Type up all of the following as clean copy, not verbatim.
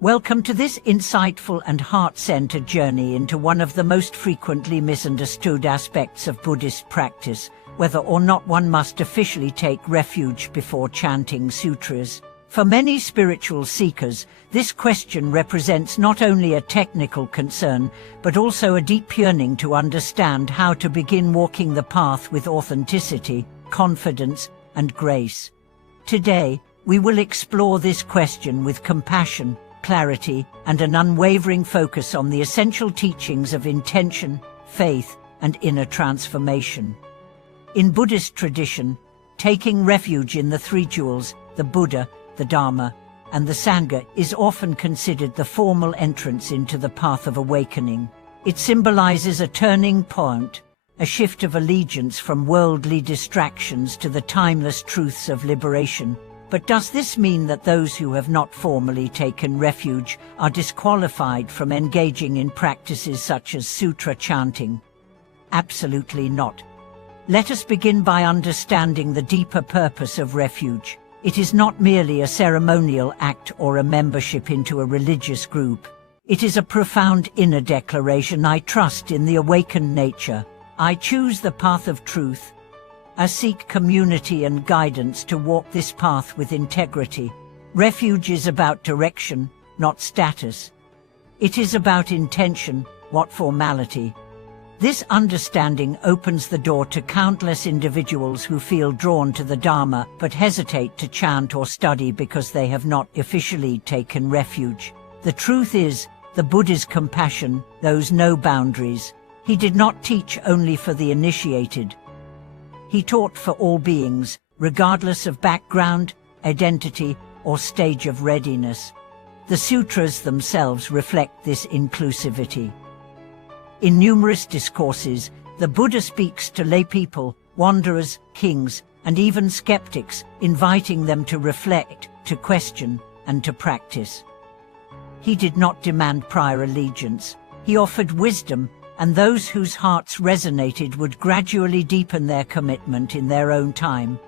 Welcome to this insightful and heart-centered journey into one of the most frequently misunderstood aspects of Buddhist practice, whether or not one must officially take refuge before chanting sutras. For many spiritual seekers, this question represents not only a technical concern, but also a deep yearning to understand how to begin walking the path with authenticity, confidence, and grace. Today, we will explore this question with compassion, clarity, and an unwavering focus on the essential teachings of intention, faith, and inner transformation. In Buddhist tradition, taking refuge in the three jewels, the Buddha, the Dharma, and the Sangha, is often considered the formal entrance into the path of awakening. It symbolizes a turning point, a shift of allegiance from worldly distractions to the timeless truths of liberation. But does this mean that those who have not formally taken refuge are disqualified from engaging in practices such as sutra chanting? Absolutely not. Let us begin by understanding the deeper purpose of refuge. It is not merely a ceremonial act or a membership into a religious group. It is a profound inner declaration: I trust in the awakened nature. I choose the path of truth. I seek community and guidance to walk this path with integrity. Refuge is about direction, not status. It is about intention, not formality. This understanding opens the door to countless individuals who feel drawn to the Dharma but hesitate to chant or study because they have not officially taken refuge. The truth is, the Buddha's compassion knows no boundaries. He did not teach only for the initiated. He taught for all beings, regardless of background, identity, or stage of readiness. The sutras themselves reflect this inclusivity. In numerous discourses, the Buddha speaks to lay people, wanderers, kings, and even skeptics, inviting them to reflect, to question, and to practice. He did not demand prior allegiance. He offered wisdom, and those whose hearts resonated would gradually deepen their commitment in their own time.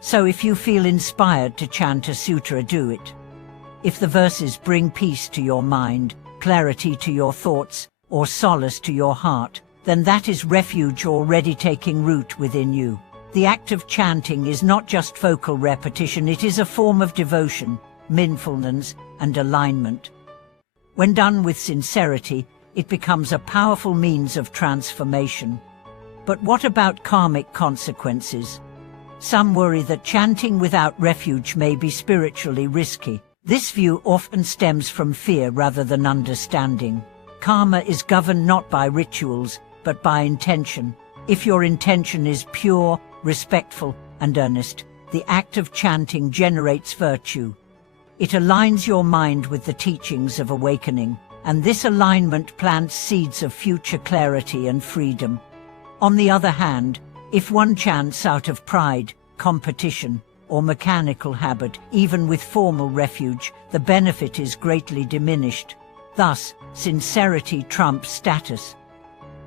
So if you feel inspired to chant a sutra, do it. If the verses bring peace to your mind, clarity to your thoughts, or solace to your heart, then that is refuge already taking root within you. The act of chanting is not just vocal repetition, it is a form of devotion, mindfulness, and alignment. When done with sincerity, it becomes a powerful means of transformation. But what about karmic consequences? Some worry that chanting without refuge may be spiritually risky. This view often stems from fear rather than understanding. Karma is governed not by rituals, but by intention. If your intention is pure, respectful, and earnest, the act of chanting generates virtue. It aligns your mind with the teachings of awakening, and this alignment plants seeds of future clarity and freedom. On the other hand, if one chants out of pride, competition, or mechanical habit, even with formal refuge, the benefit is greatly diminished. Thus, sincerity trumps status.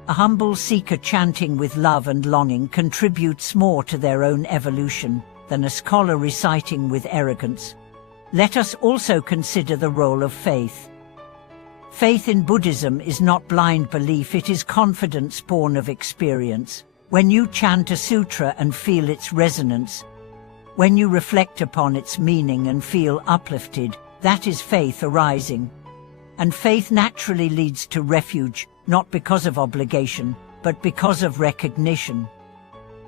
A humble seeker chanting with love and longing contributes more to their own evolution than a scholar reciting with arrogance. Let us also consider the role of faith. Faith in Buddhism is not blind belief, it is confidence born of experience. When you chant a sutra and feel its resonance, when you reflect upon its meaning and feel uplifted, that is faith arising. And faith naturally leads to refuge, not because of obligation, but because of recognition.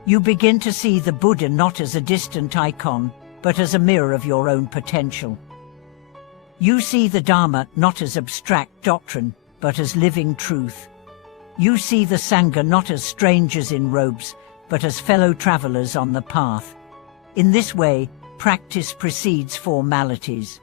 You begin to see the Buddha not as a distant icon, but as a mirror of your own potential. You see the Dharma not as abstract doctrine, but as living truth. You see the Sangha not as strangers in robes, but as fellow travelers on the path. In this way, practice precedes formalities.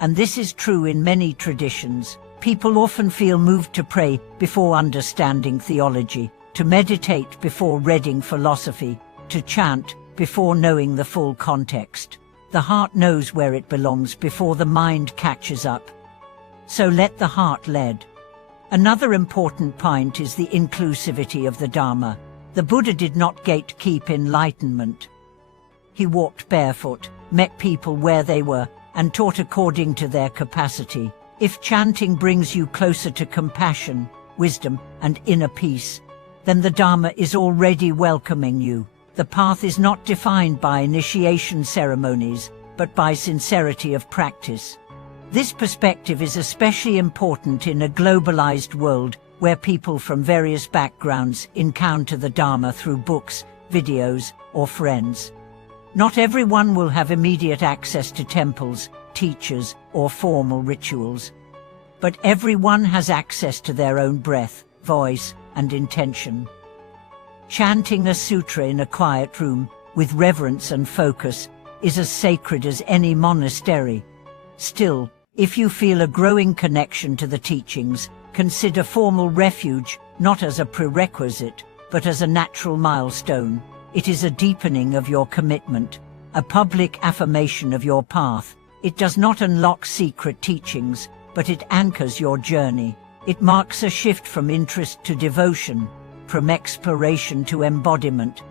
And this is true in many traditions. People often feel moved to pray before understanding theology, to meditate before reading philosophy, to chant before knowing the full context. The heart knows where it belongs before the mind catches up. So let the heart lead. Another important point is the inclusivity of the Dharma. The Buddha did not gatekeep enlightenment. He walked barefoot, met people where they were, and taught according to their capacity. If chanting brings you closer to compassion, wisdom, and inner peace, then the Dharma is already welcoming you. The path is not defined by initiation ceremonies, but by sincerity of practice. This perspective is especially important in a globalized world where people from various backgrounds encounter the Dharma through books, videos, or friends. Not everyone will have immediate access to temples, teachers, or formal rituals. But everyone has access to their own breath, voice, and intention. Chanting a sutra in a quiet room, with reverence and focus, is as sacred as any monastery. Still, if you feel a growing connection to the teachings, consider formal refuge not as a prerequisite, but as a natural milestone. It is a deepening of your commitment, a public affirmation of your path. It does not unlock secret teachings, but it anchors your journey. It marks a shift from interest to devotion, from exploration to embodiment.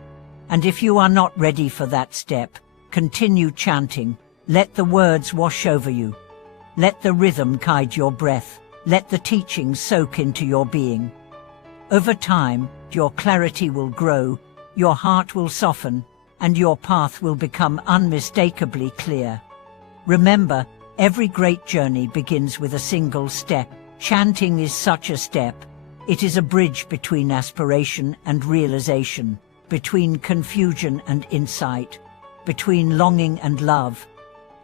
And if you are not ready for that step, continue chanting. Let the words wash over you. Let the rhythm guide your breath. Let the teachings soak into your being. Over time, your clarity will grow, your heart will soften, and your path will become unmistakably clear. Remember, every great journey begins with a single step. Chanting is such a step. It is a bridge between aspiration and realization, between confusion and insight, between longing and love.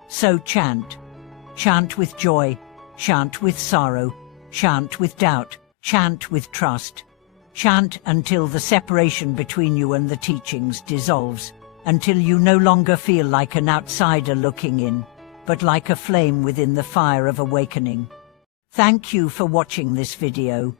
So chant. Chant with joy, chant with sorrow, chant with doubt, chant with trust. Chant until the separation between you and the teachings dissolves, until you no longer feel like an outsider looking in, but like a flame within the fire of awakening. Thank you for watching this video.